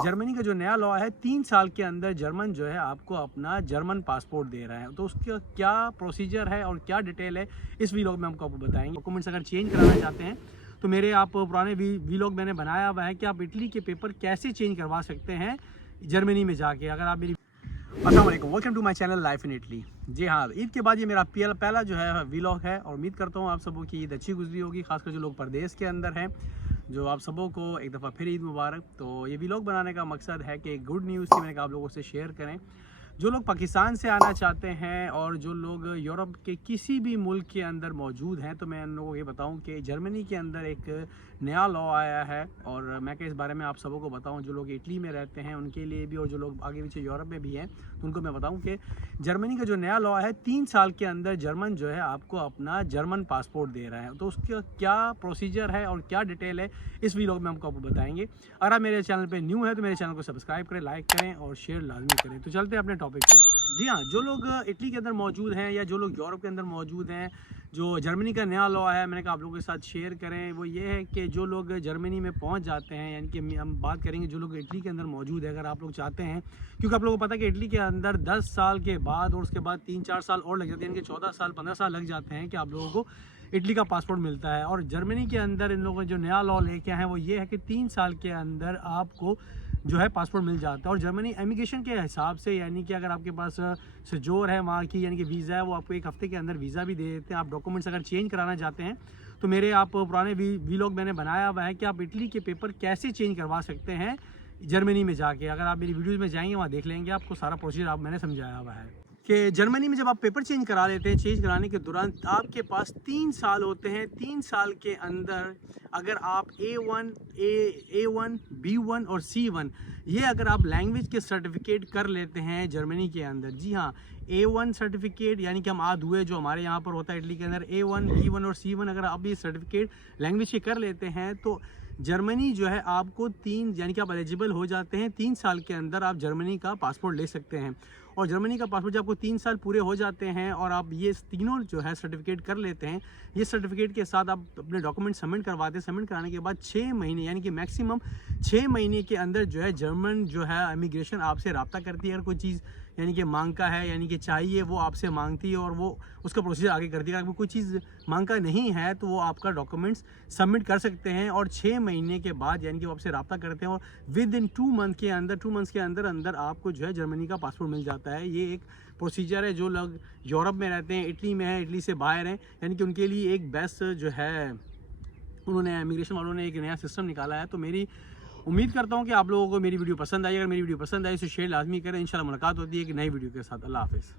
Germany का जो नया लॉ है 3 साल के अंदर जर्मन जो है आपको अपना जर्मन पासपोर्ट दे रहा है। तो उसका क्या प्रोसीजर है और क्या डिटेल है इस वीलॉग में आपको बताएंगे। डॉक्यूमेंट्स अगर चेंज कराना चाहते हैं तो मेरे आप पुराने वीलॉग मैंने बनाया हुआ है कि आप इटली के पेपर कैसे चेंज करवा सकते हैं जर्मनी में जाके। अगर आप मेरी अस्सलाम वालेकुम, welcome to my channel life in Italy. जी हाँ, ईद के बाद ये मेरा पहला जो है वीलॉग है और उम्मीद करता हूँ आप सबों की ईद अच्छी गुजरी होगी, खासकर जो लोग परदेश के अंदर हैं। जो आप सबों को एक दफ़ा फिर ईद मुबारक। तो ये वीलॉग बनाने का मकसद है कि गुड न्यूज़ की मैंने कहा आप लोगों से शेयर करें। जो लोग पाकिस्तान से आना चाहते हैं और जो लोग यूरोप के किसी भी मुल्क के अंदर मौजूद हैं, तो मैं उन लोगों को ये बताऊं कि जर्मनी के अंदर एक नया लॉ आया है और मैं इस बारे में आप सबों को बताऊं। जो लोग इटली में रहते हैं उनके लिए भी और जो लोग आगे पीछे यूरोप में भी हैं तो उनको मैं बताऊं कि जर्मनी का जो नया लॉ है 3 साल के अंदर जर्मन जो है आपको अपना जर्मन पासपोर्ट दे रहा है। तो उसका क्या प्रोसीजर है और क्या डिटेल है इस वीलॉग में आपको बताएंगे। अगर आप मेरे चैनल पर न्यू है तो मेरे चैनल को सब्सक्राइब करें, लाइक करें और शेयर लाजमी करें। तो चलते हैं अपने टॉपिक पे। जी हाँ, जो लोग इटली के अंदर मौजूद हैं या जो लोग यूरोप के अंदर मौजूद हैं, जो जर्मनी का नया लॉ है मैंने कहा आप लोगों के साथ शेयर करें। वो ये है कि जो लोग जर्मनी में पहुंच जाते हैं, यानी कि हम बात करेंगे जो लोग इटली के अंदर मौजूद है, अगर आप लोग चाहते हैं, क्योंकि आप लोगों को पता है कि इटली के अंदर 10 साल के बाद और उसके बाद 3-4 साल और लग जाते हैं, यानी कि 14 साल 15 साल लग जाते हैं कि आप लोगों को इटली का पासपोर्ट मिलता है। और जर्मनी के अंदर इन लोगों ने जो नया लॉ लेके आए हैं वो ये है कि 3 साल के अंदर आपको जो है पासपोर्ट मिल जाता है। और जर्मनी इमिग्रेशन के हिसाब से, यानी कि अगर आपके पास सजोर है वहाँ की, यानी कि वीज़ा है, वो आपको 1 हफ्ते के अंदर वीज़ा भी दे देते हैं। आप डॉक्यूमेंट्स अगर चेंज कराना चाहते हैं तो मेरे आप पुराने वीलॉग मैंने बनाया हुआ है कि आप इटली के पेपर कैसे चेंज करवा सकते हैं जर्मनी में जाके। अगर आप मेरी वीडियोज़ में जाएंगे वहाँ देख लेंगे, आपको सारा प्रोसीजर आप मैंने समझाया हुआ है कि जर्मनी में जब आप पेपर चेंज करा लेते हैं, चेंज कराने के दौरान आपके पास 3 साल होते हैं। 3 साल के अंदर अगर आप A1, B1 और C1 ये अगर आप लैंग्वेज के सर्टिफिकेट कर लेते हैं जर्मनी के अंदर, जी हाँ, A1 सर्टिफिकेट यानी कि हम आध हुए जो हमारे यहाँ पर होता है इटली के अंदर, A1, B1 और C1 अगर आप ये सर्टिफिकेट लैंग्वेज के कर लेते हैं तो जर्मनी जो है आपको 3 यानी कि आप एलिजिबल हो जाते हैं। 3 साल के अंदर आप जर्मनी का पासपोर्ट ले सकते हैं। और जर्मनी का पासपोर्ट जब आपको 3 साल पूरे हो जाते हैं और आप ये तीनों जो है सर्टिफिकेट कर लेते हैं, ये सर्टिफिकेट के साथ आप अपने डॉक्यूमेंट सबमिट करवाते हैं। सबमिट कराने के बाद 6 महीने यानी कि मैक्सिमम 6 महीने के अंदर जो है जर्मन जो है इमिग्रेशन आपसे रब्ता करती है। अगर कोई चीज़ यानी कि मांग का है, यानी कि चाहिए, वो आपसे मांगती है और वो उसका प्रोसीजर आगे करती है। अगर कोई चीज़ मांग का नहीं है तो वो आपका डॉक्यूमेंट्स सबमिट कर सकते हैं और 6 महीने के बाद यानी कि वो आपसे रब्ता करते हैं और विद इन 2 मंथ के अंदर 2 मंथ्स के अंदर अंदर आपको जो है जर्मनी का पासपोर्ट मिल जाता है। ये एक प्रोसीजर है। जो लोग यूरोप में रहते हैं, इटली में है, इटली से बाहर हैं, यानी कि उनके लिए एक बेस्ट जो है उन्होंने इमिग्रेशन वालों ने एक नया सिस्टम निकाला है। तो मेरी उम्मीद करता हूँ कि आप लोगों को मेरी वीडियो पसंद आई। अगर मेरी वीडियो पसंद आई तो शेयर लाजमी करें। इंशाल्लाह मुलाकात होती है एक नई वीडियो के साथ। अल्लाह हाफिज़।